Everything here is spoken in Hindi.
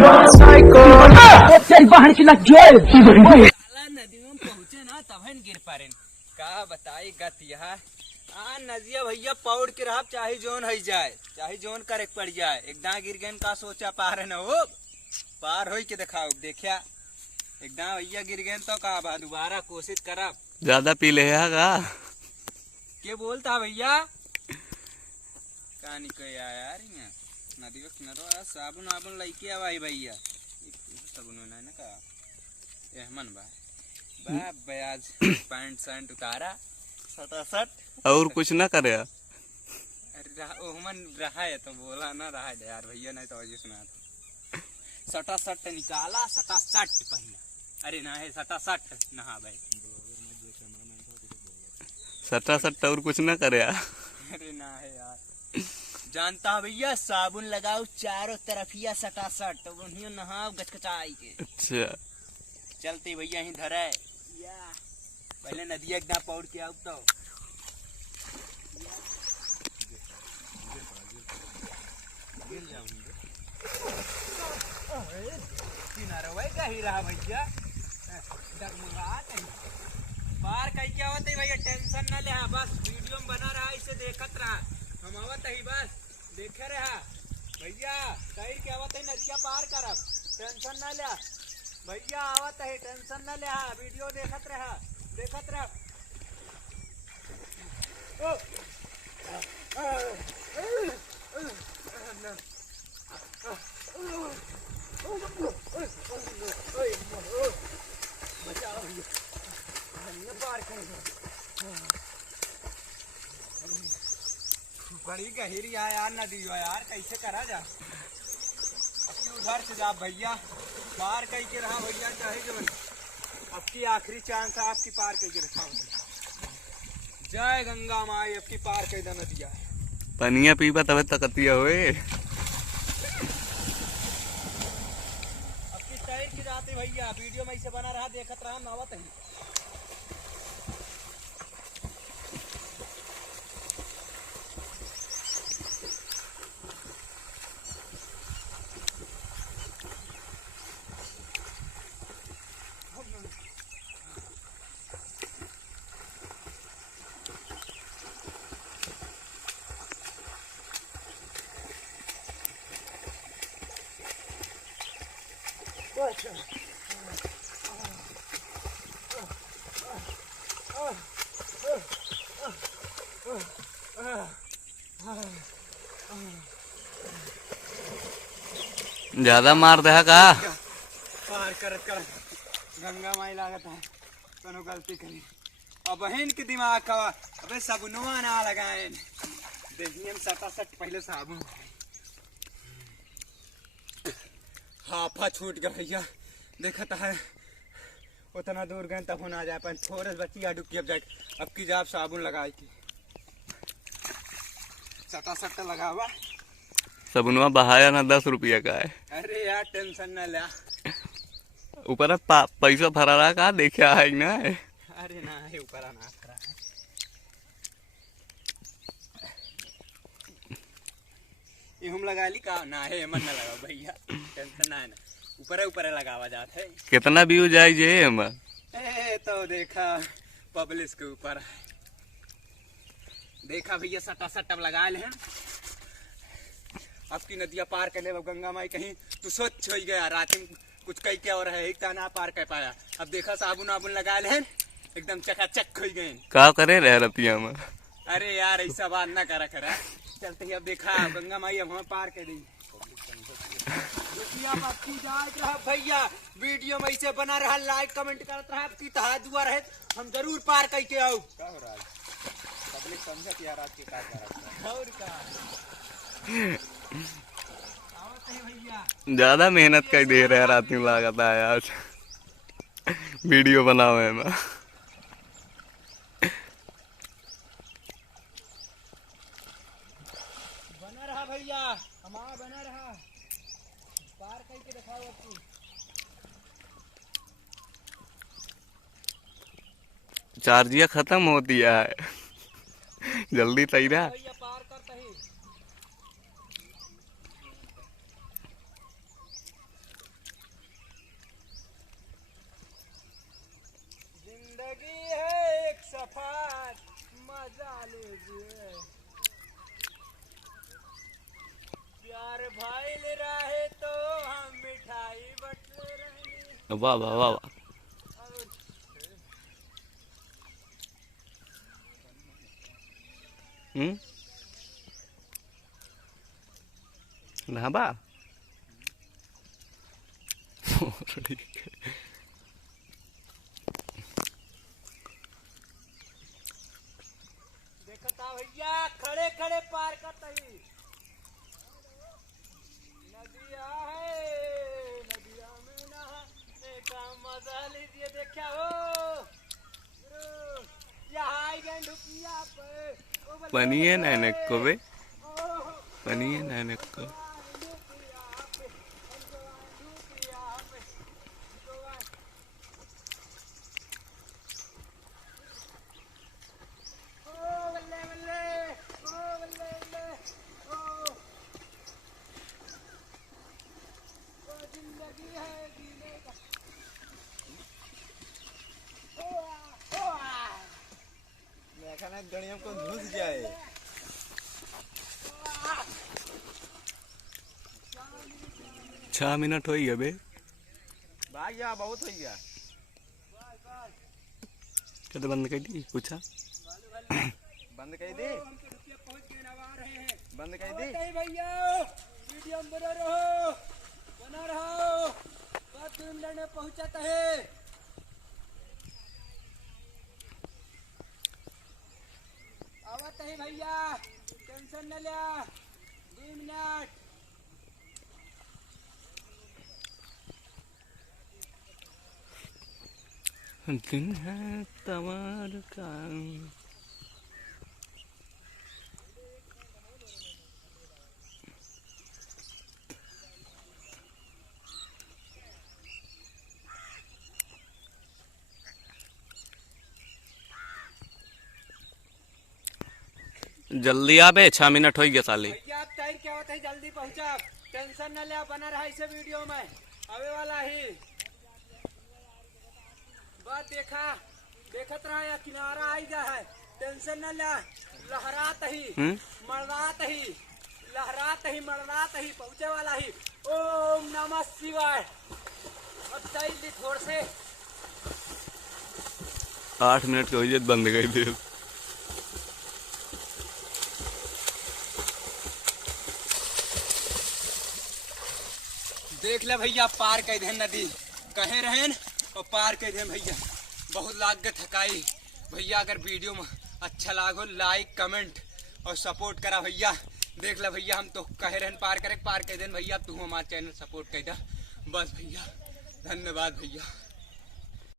नदी में पहुँचे ना तब गिर पारे का बताई गत यहाँ नदिया भैया पौड़ के रहा चाहे जोन है जाए चाहे जोन करे पड़ जाए एकदम गिर गए का सोचा पार न हो पार हो के दिखाओ देखा एकदम भैया गिर गए तो का बा दोबारा कोशिश करब ज्यादा पी ले का के बोलता भैया कहानी को यार नदी में किनारो साबुन आबुन लेके आवाई भैया साबुन ना ना का एहमन बा बयाज पैंट शर्ट उतारा सट और कुछ ना करे। अरे ओहमन रहा है तो बोला ना रहा है यार भैया नहीं तो वजह सुना था सटा सट निकाला सटा सट पहना अरे ना है सटा सट नहा भाई सटा सट और कुछ ना करे। अरे ना है यार जानता भैया साबुन लगाओ चारों तरफिया सटा सट उन्हीं नहाओ गचकचाई के। अच्छा चलते भैया ही धरे पहले नदिया एकदम पौड़ के आओ तो भैया पार कहीं क्या होता है भैया टेंशन न ले बस वीडियो में बना रहा इसे देखत रहा हम आवत ही बस देखे रहा भैया कहीं क्या होता है नदिया पार करब टेंशन न ले भैया आवत है टेंशन न ले वीडियो देखत रहा बड़ी गहरी है यार नदी यार कैसे करा जा उधर से जा भैया पार कहीं के रहा भैया चाहे जो आपकी आखिरी चांस है आपकी पार कहीं के रखा जय गंगा माई आपकी पार कहीं ना नदिया पनिया पीबा तब तकतिया हुए आपकी टायर की जाती भैया वीडियो में इसे बना रहा देखत रहा नावत ही ज्यादा मार दे का पार करत गंगा माई लागत है कोनो गलती करी अब बहन के दिमाग का अबे साबुनवा ना लगाए देखिए सटा सट पहले साबुन हाफा छूट गया भैया देखता है उतना दूर गए तब ना जाए पर थोड़े बच्ची डुबकी अब जाए अब की जाब साबुन लगाई थी सटा सट लगावा साबुनवा बहाया ना 10 रुपया का है। अरे यार टेंशन न ले ऊपर पैसा भरा रहा का देखे है ना अरे ना है ऊपर ना करा है ये हम लगा ली का ना है मन ना लगा भैया टेंशन ना है ना ऊपर लगावा जात है कितना व्यू जाए जे हम तो देखा पब्लिक के ऊपर देखा भैया सटा सटम लगा ले हैं आपकी नदिया पार कर ले गंगा माई कहीं तू स्वच्छ हो गया रात में कुछ कहीं क्या हो रहा है एक ना पार कर पाया अब देखा साबुन आबुन लगा ले एकदम चकाचक हो गए का करे रह रतिया में अरे यार ऐसा बात ना करा चलते ही अब देखा गंगा माई अब हमें पार कर दी भैया वीडियो में ऐसे बना रहा लाइक कमेंट करता रहा आपकी तहा दुआ रहे हम जरूर पार करके आओ क्या हो रहा है पब्लिक समझत यार आज के का कर रहा है और का ज्यादा मेहनत कर दे रहे रात में लागत है आज वीडियो बनावे में बना रहा भैया हमारा बना रहा पार करके दिखाओ आपको चार्जिया खत्म होती है जल्दी तैयार भैया पार करता है प्यार भाई ले रहे तो हम मिठाई बट रहे। वाह वाह वाह वाह। ढाबा देखता भैया खड़े खड़े पार करता ही नदिया है, नदिया में नहाने का मजा लीजिए। देखा हो यहाँ आई गए ढुकिया पे बनिए नानक को बे, बनिए नानक को। गणियों को घुस जाए। 6 मिनट हो गया बे, भाग गया, बहुत हो गया। क्या तो बंद कर दी? पूछा बंद कर दी, बंद कर दी भैया। वीडियो में बना रहो, बना रहो, बात में पहुंचाता है। आवत है भैया, टेंशन न लिया, 2 मिनट। दिन है तवार का। जल्दी आ बे, 6 मिनट हो गया साली। भैया आप टाइम क्या होता है, जल्दी पहुंचा, टेंशन न लिया, बना रहा इसे वीडियो में आवे वाला ही। बात देखा देखत रहा या किनारा आई जा है, टेंशन न लिया, लहरात ही मरदात ही, लहरात ही मरदात ही, पहुंचे वाला ही। ओम नमः शिवाय। अब चाहिए थोड़ से 8 मिनट हो गए, बंद कर दे। देख ले भैया, पार कर दे नदी, कहे रहेन और पार कर दे भैया। बहुत लाग थकाई भैया। अगर वीडियो में अच्छा लागो लाइक कमेंट और सपोर्ट करा भैया। देख ले भैया, हम तो कहे रहेन पार कर देन भैया, तू हमारा चैनल सपोर्ट कर दे बस भैया। धन्यवाद भैया।